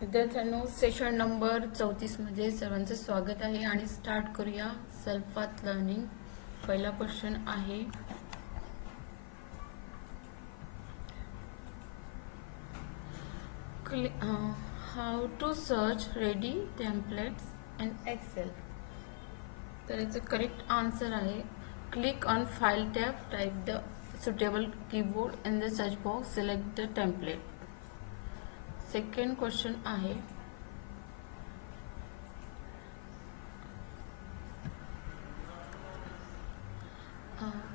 विद्यार्थ्यांनो, session number 34 मध्ये सर्वांचं स्वागत आहे आणि स्टार्ट करूया सेल्फ पाथ लर्निंग. पहिला क्वेश्चन आहे, how to search ready templates in Excel. तर याचं करेक्ट आन्सर आहे click on file tab, type the suitable keyboard in the search box, select the template. Second question आहे,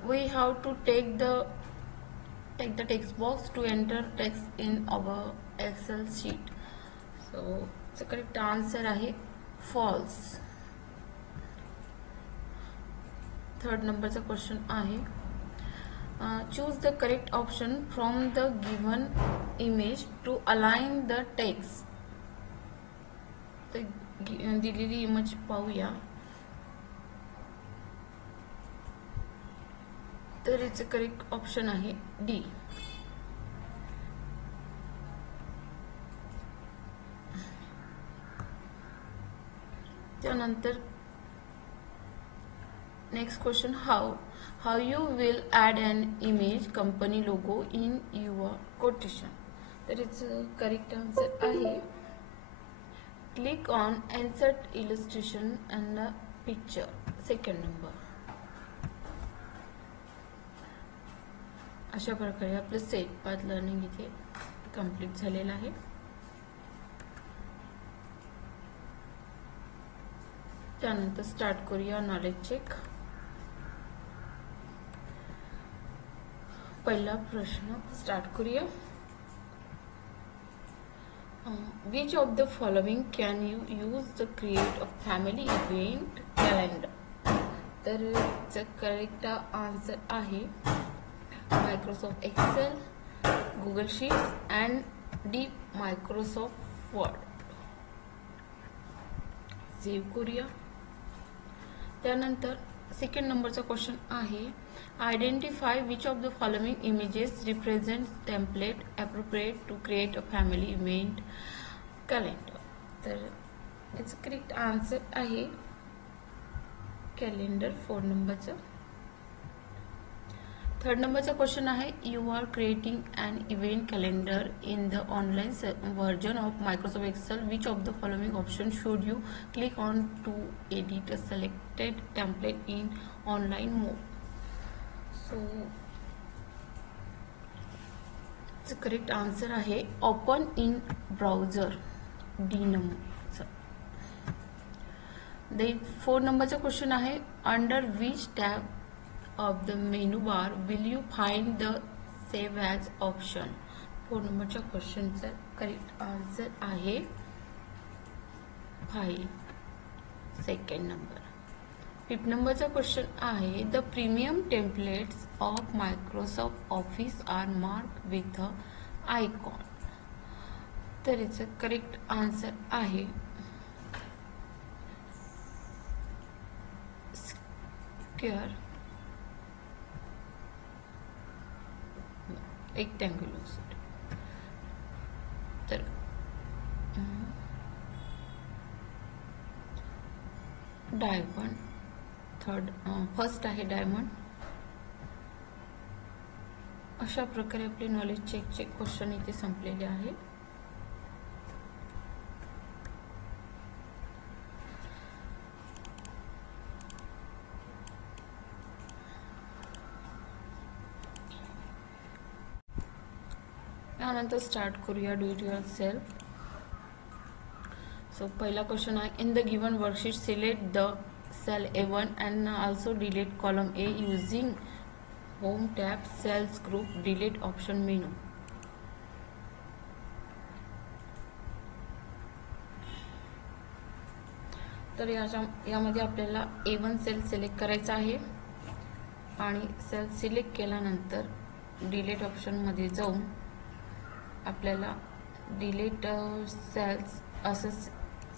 we have to take the text box to enter text in our Excel sheet. So the correct answer आहे false. Third नंबरचा question आहे, choose the correct option from the given image to align the text. तर दिलेली image पाहूया. तर याचं correct option आहे D. त्यानंतर next question, how you will add an image company logo in your quotation. तर याचं करेक्ट आन्सर आहे click on insert illustration and picture. Second number. अशा प्रकारे आपलं सेल्फ पाथ लर्निंग इथे कंप्लीट झालेलं आहे. त्यानंतर स्टार्ट करूया नॉलेज चेक. पहिला प्रश्न स्टार्ट करूया. Which of the following can you use the create a family event calendar. तर करेक्ट आन्सर आहे Microsoft Excel, Google Sheets and D Microsoft Word. Save करूया. त्यानंतर सेकंड नंबरचा क्वेश्चन आहे, identify which of the following images represent template appropriate to create a family event calendar. तर याचं correct answer आहे calendar. 4 नंबरचं. Third नंबरचा क्वेश्चन आहे, you are creating an event calendar in the online version of Microsoft Excel. Which of the following option should you click on to edit a selected template in online mode. So correct answer आहे open in browser, D नंबरचा. 4 नंबरचा question आहे, under which tab of the menu bar will you find the save as option. 4 नंबरच्या क्वेश्चनचा correct answer आहे file. Second number. 5 नंबरचा question आहे, the premium templates of Microsoft Office are mark with a icon. तर याचं correct answer आहे square rectangular. तर diamond first आहे डायमंड. अशा प्रकारे आपले नॉलेज चेकचे क्वेश्चन इथे संपलेले आहे. त्यानंतर स्टार्ट करूया do it yourself. So पहिला क्वेश्चन आहे, in the given worksheet select the cell A1 and also delete column A using home tab, cells group, delete option menu. तर यामध्ये आपल्याला A1 सेल सिलेक्ट करायचा आहे आणि sale select केल्यानंतर delete ऑप्शनमध्ये जाऊन आपल्याला डिलीट सेल्स असं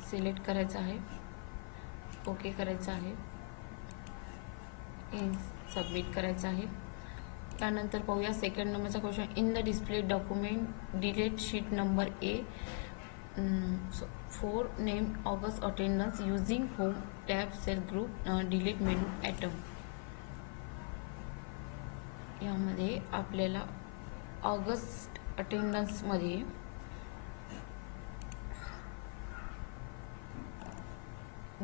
सिलेक्ट करायचं आहे, ओके करायचं आहे, सबमिट करायचं आहे. त्यानंतर पाहूया सेकंड नंबरचा question, in the display document delete sheet number A 4 name August attendance using home tab cell group delete menu item. यामध्ये आपल्याला ऑगस्ट अटेंडन्समध्ये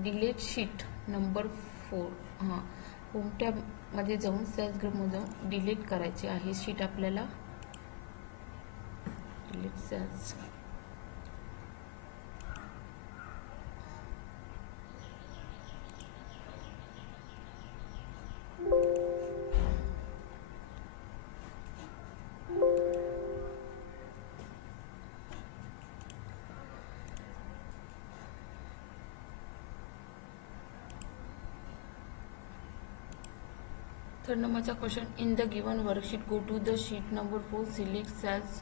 डिलीट शीट नंबर 4 होम टॅबमध्ये जाऊन सेल्स ग्रुपमध्ये जाऊन डिलीट करायचे आहे शीट आपल्याला. Delete cells. Third number question, in the given worksheet go to the sheet number 4, select cells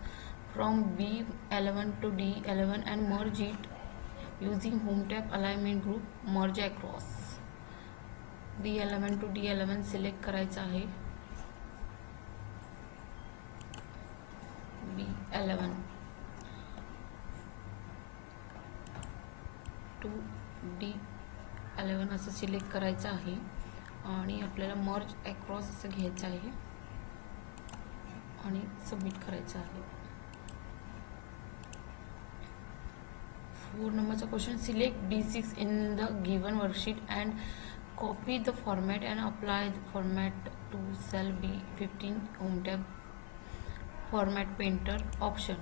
from B11 to D11 and merge it using home tab alignment group, merge across. B11 to D11 select करायचा आहे. B11 to D11 असं select करायचं आहे आणि आपल्याला merge across असं घ्यायचं आहे आणि सबमिट करायचं आहे. 4 नंबरचा question, select D6 in the given worksheet and copy the format and apply the format to cell B15 home tab format painter option.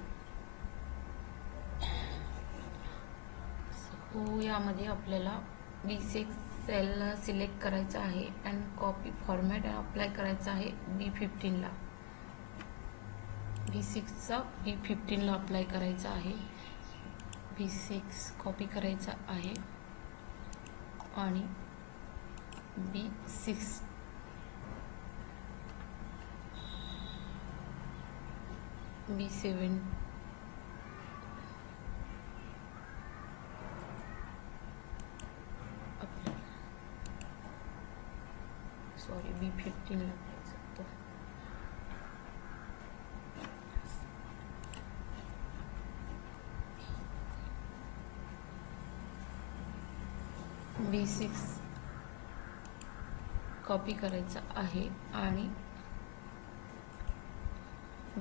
So यामध्ये आपल्याला B6 सेल सिलेक्ट करायचा आहे अँड कॉपी फॉर्मॅट अप्लाय करायचा आहे B15 ला. B6चा B15 ला apply करायचा आहे. B6 कॉपी करायचा आहे आणि B6 B7 B15 ला करायचं. B6 कॉपी करायचा आहे आणि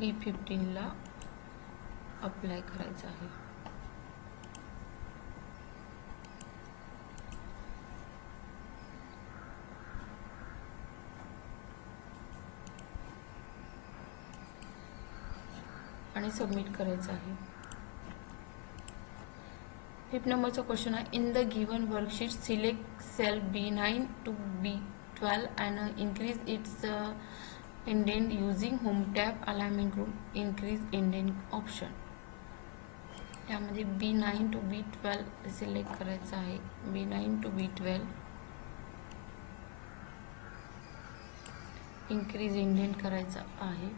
B15 ला अप्लाय करायचा आहे. आणि सबमिट करायचं आहे. 5 नंबरचा क्वेश्चन आहे, in the given worksheet select cell B9 to B12 and increase its indent using home tab alignment group increase indent option. यामध्ये B9 टू B12 सिलेक्ट करायचं आहे. B9 to B12 increase indent करायचा आहे.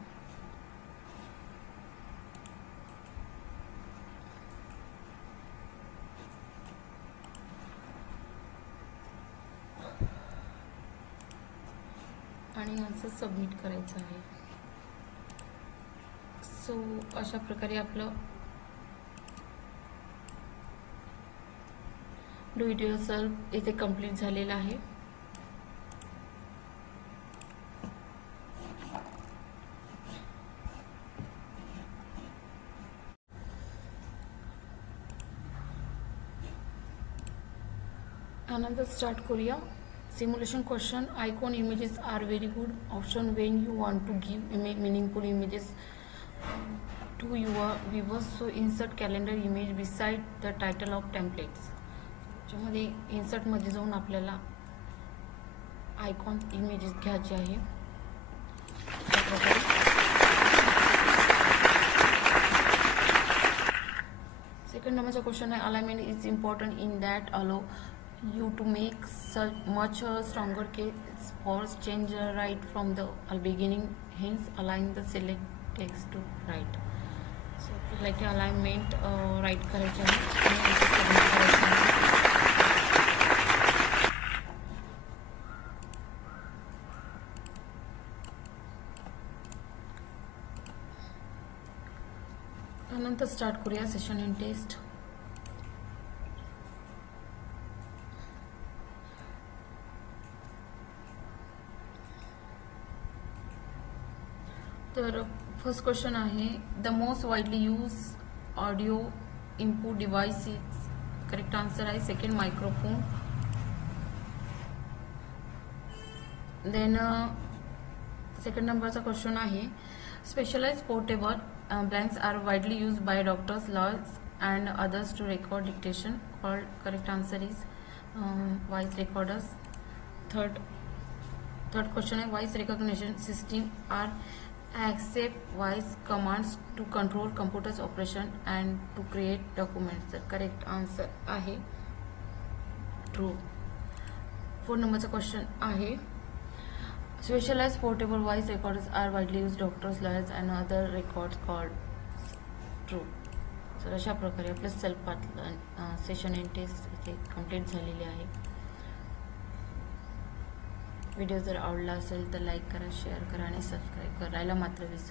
आणि answer submit करायचं आहे. So अशा प्रकारे आपलं डू इट युअरसेल्फ इथे कंप्लीट झालेलं आहे. Another start Korea simulation question. Icon images are very good option when you want to give meaningful images to your viewers. So insert calendar image beside the title of templates. ज्यामध्ये insert मध्ये जाऊन आपल्याला icon images घ्यायचे आहे. Second नंबरचा question आहे, alignment is important in that अलो you to make such much stronger case for change right from the beginning, hence align the select text to right. So like alignment right करायचे आहे आणि submit करायचे आहे. त्यानंतर start करूया session and test. तर first question आहे the most widely use audio input device is correct answer आहे सेकंड मायक्रोफोन. देन सेकंड नंबरचा क्वेश्चन आहे specialise portable blanks are widely use by doctors lawyers and others to record dictation called correct answer is voice recorders. Third question आहे voice recognition system are accept voice commands to control computers operation and to create documents. The correct answer आहे true. Fourth नंबरचा question आहे specialized portable voice recorders are widely used doctors lawyers and other records called true. तर अशा प्रकारे आपलं self part session end test इथे complete झालेली आहे. व्हिडिओ जर आवडला असेल तर लाईक करा, शेअर करा आणि सबस्क्राईब करायला मात्र विसरू